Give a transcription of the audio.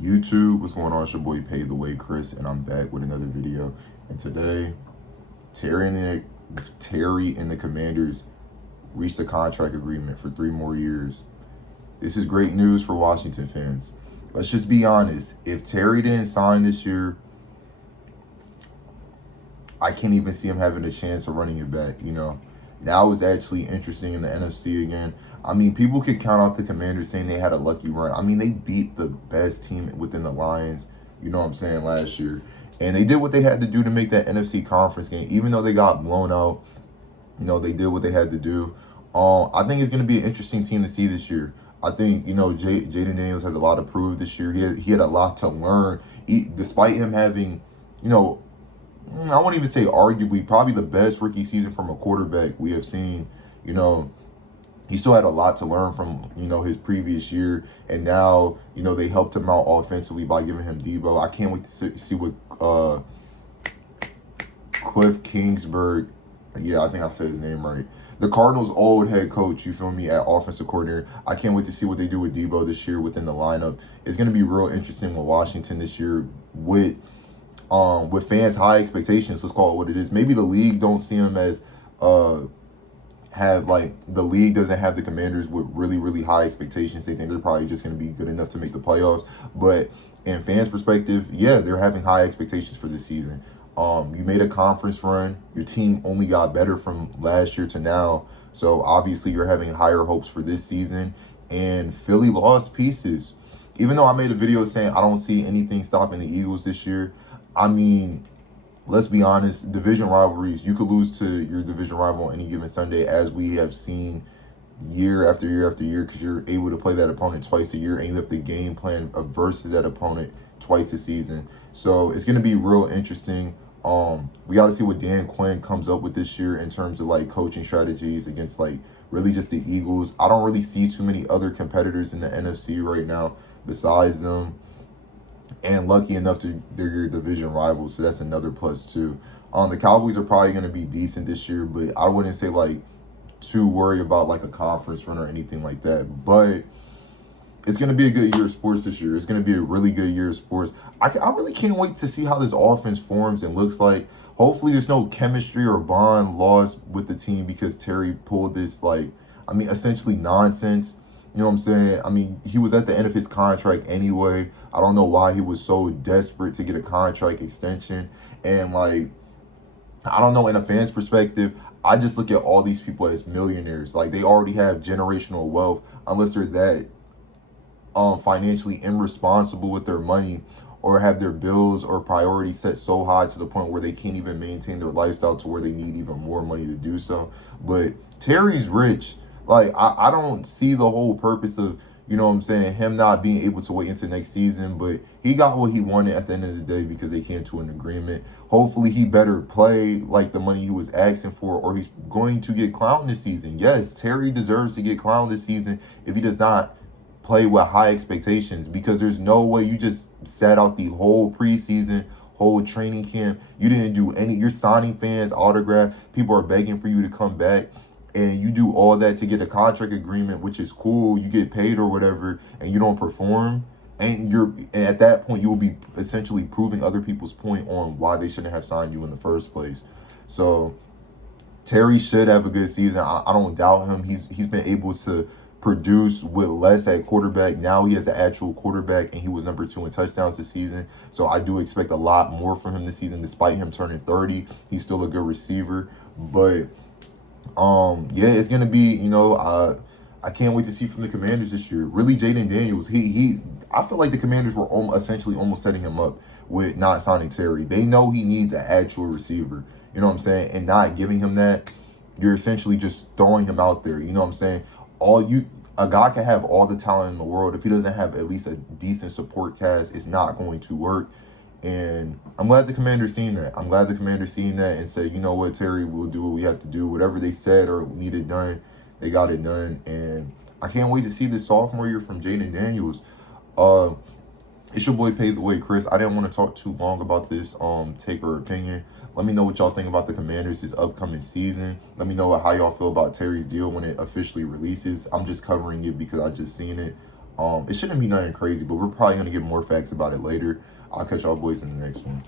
YouTube, what's going on? It's your boy Pay the Way Chris, and I'm back with another video. And today, Terry and the Commanders reached a contract agreement for 3 more years. This is great news for Washington fans. Let's just be honest. If Terry didn't sign this year, I can't even see him having a chance of running it back, Now it's actually interesting in the NFC again. I mean, people could count out the Commanders saying they had a lucky run. I mean, they beat the best team within the Lions, last year. And they did what they had to do to make that NFC conference game. Even though they got blown out, they did what they had to do. I think it's going to be an interesting team to see this year. I think, Jaden Daniels has a lot to prove this year. He had a lot to learn, despite him having, I won't even say arguably, probably the best rookie season from a quarterback we have seen. He still had a lot to learn from, his previous year. And now, they helped him out offensively by giving him Debo. I can't wait to see what Cliff Kingsbury, yeah, I think I said his name right. The Cardinals' old head coach, you feel me, at offensive coordinator. I can't wait to see what they do with Debo this year within the lineup. It's going to be real interesting with Washington this year with fans' high expectations. Let's call it what it is. Maybe the league don't see him as the league doesn't have the Commanders with really, really high expectations. They think they're probably just going to be good enough to make the playoffs. But in fans' perspective, yeah, they're having high expectations for this season. You made a conference run. Your team only got better from last year to now. So obviously you're having higher hopes for this season. And Philly lost pieces. Even though I made a video saying I don't see anything stopping the Eagles this year, I mean, let's be honest, division rivalries, you could lose to your division rival on any given Sunday, as we have seen year after year after year, because you're able to play that opponent twice a year and you have the game plan versus that opponent twice a season. So it's going to be real interesting. We got to see what Dan Quinn comes up with this year in terms of coaching strategies against really just the Eagles. I don't really see too many other competitors in the NFC right now besides them. And lucky enough they're your division rivals, so that's another plus too. The Cowboys are probably going to be decent this year, but I wouldn't say too worried about a conference run or anything like that. But it's going to be a good year of sports this year. It's going to be a really good year of sports. I really can't wait to see how this offense forms and looks like. Hopefully there's no chemistry or bond lost with the team because Terry pulled this, essentially nonsense. You know what I'm saying? I mean, he was at the end of his contract anyway. I don't know why he was so desperate to get a contract extension. And, I don't know, in a fan's perspective, I just look at all these people as millionaires. They already have generational wealth, unless they're that financially irresponsible with their money or have their bills or priorities set so high to the point where they can't even maintain their lifestyle to where they need even more money to do so. But Terry's rich. I don't see the whole purpose of, him not being able to wait until next season, but he got what he wanted at the end of the day because they came to an agreement. Hopefully he better play the money he was asking for, or he's going to get clowned this season. Yes, Terry deserves to get clowned this season if he does not play with high expectations, because there's no way you just sat out the whole preseason, whole training camp. You didn't do you're signing fans autograph. People are begging for you to come back. And you do all that to get a contract agreement, which is cool. You get paid or whatever, and you don't perform. And at that point, you will be essentially proving other people's point on why they shouldn't have signed you in the first place. So Terry should have a good season. I don't doubt him. He's been able to produce with less at quarterback. Now he has an actual quarterback, and he was number 2 in touchdowns this season. So I do expect a lot more from him this season, despite him turning 30. He's still a good receiver, but yeah, it's gonna be, I can't wait to see from the Commanders this year. Really, Jaden Daniels, I feel like the Commanders were essentially almost setting him up with not signing Terry. They know he needs an actual receiver, you know what I'm saying, and not giving him that, you're essentially just throwing him out there. You know what I'm saying? A guy can have all the talent in the world. If he doesn't have at least a decent support cast, it's not going to work. And I'm glad the Commanders seen that. I'm glad the Commanders seen that and said, you know what, Terry, we'll do what we have to do. Whatever they said or needed done, they got it done. And I can't wait to see this sophomore year from Jaden Daniels. It's your boy Pay the Way, Chris. I didn't want to talk too long about this take or opinion. Let me know what y'all think about the Commanders this upcoming season. Let me know how y'all feel about Terry's deal when it officially releases. I'm just covering it because I just seen it. It shouldn't be nothing crazy, but we're probably gonna get more facts about it later. I'll catch y'all boys in the next one.